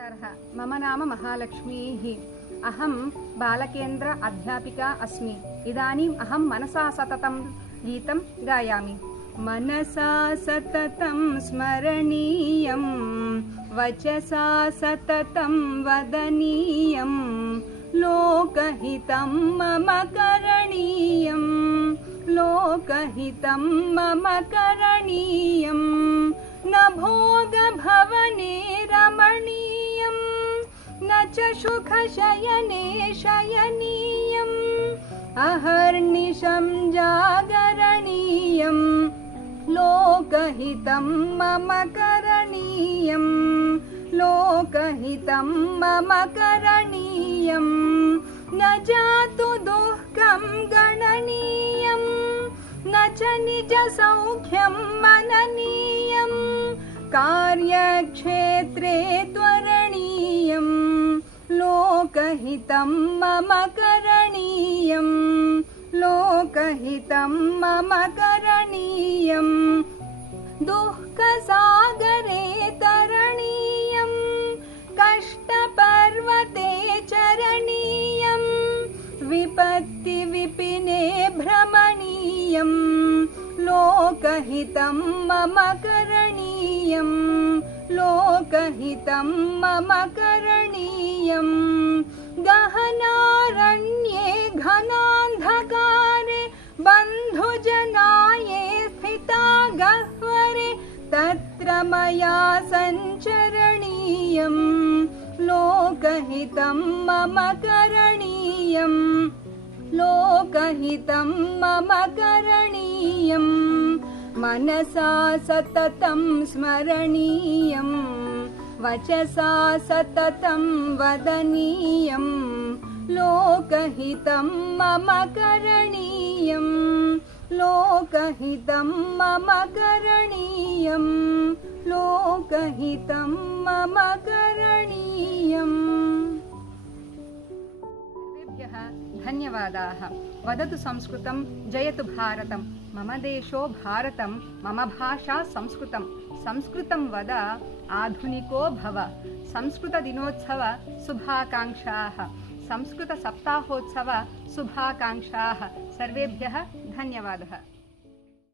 नमस्कारः। मम नाम महालक्ष्मीः। अहं बालकेन्द्र अध्यापिका अस्मि। इदानीम् अहं मनसा सततं गीतं गायामि। मनसा सततं स्मरणीयं, वचसा सततं वदनीयं, लोकहितं मम करणीयं, लोकहितं मम करणीयं। न भोगभवने रमणीयं, न च सुखशयने शयनीयम्, अहर्निशं जागरणीयं, लोकहितं मम करणीयं, लोकहितं मम करणीयं। न जातु दुःखं गणनीयं, न च निजसौख्यं मननीयं, कार्यक्षेत्रे त्वरणीयं, लोकहितं मम करणीयं, लोकहितं मम करणीयं। दुःखसागरे तरणीयं, कष्टपर्वते चरणीयं, विपत्तिविपिने भ्रमणीयं, लोकहितं मम करणीयं, लोकहितं मम करणीयं। गहनारण्ये घनान्धकारे बन्धुजनाये स्थिता गह्वरे, तत्र मया सञ्चरणीयं, लोकहितं मम करणीयं, लोकहितं मम करणीयं। मनसा सततं स्मरणीयं, वचसा सततं वदनीयं, लोकहितं मम करणीयं, लोकहितं मम करणीयं, लोकहितं मम करणीयम्। सर्वेभ्यः धन्यवादाः। वदतु संस्कृतं, जयतु भारतं। मम देशो भारतं, मम भाषा संस्कृतं। संस्कृतं वद, आधुनिको भव। संस्कृतदिनोत्सव शुभाकाङ्क्षाः, संस्कृतसप्ताहोत्सव शुभाकाङ्क्षाः। सर्वेभ्यः धन्यवादः।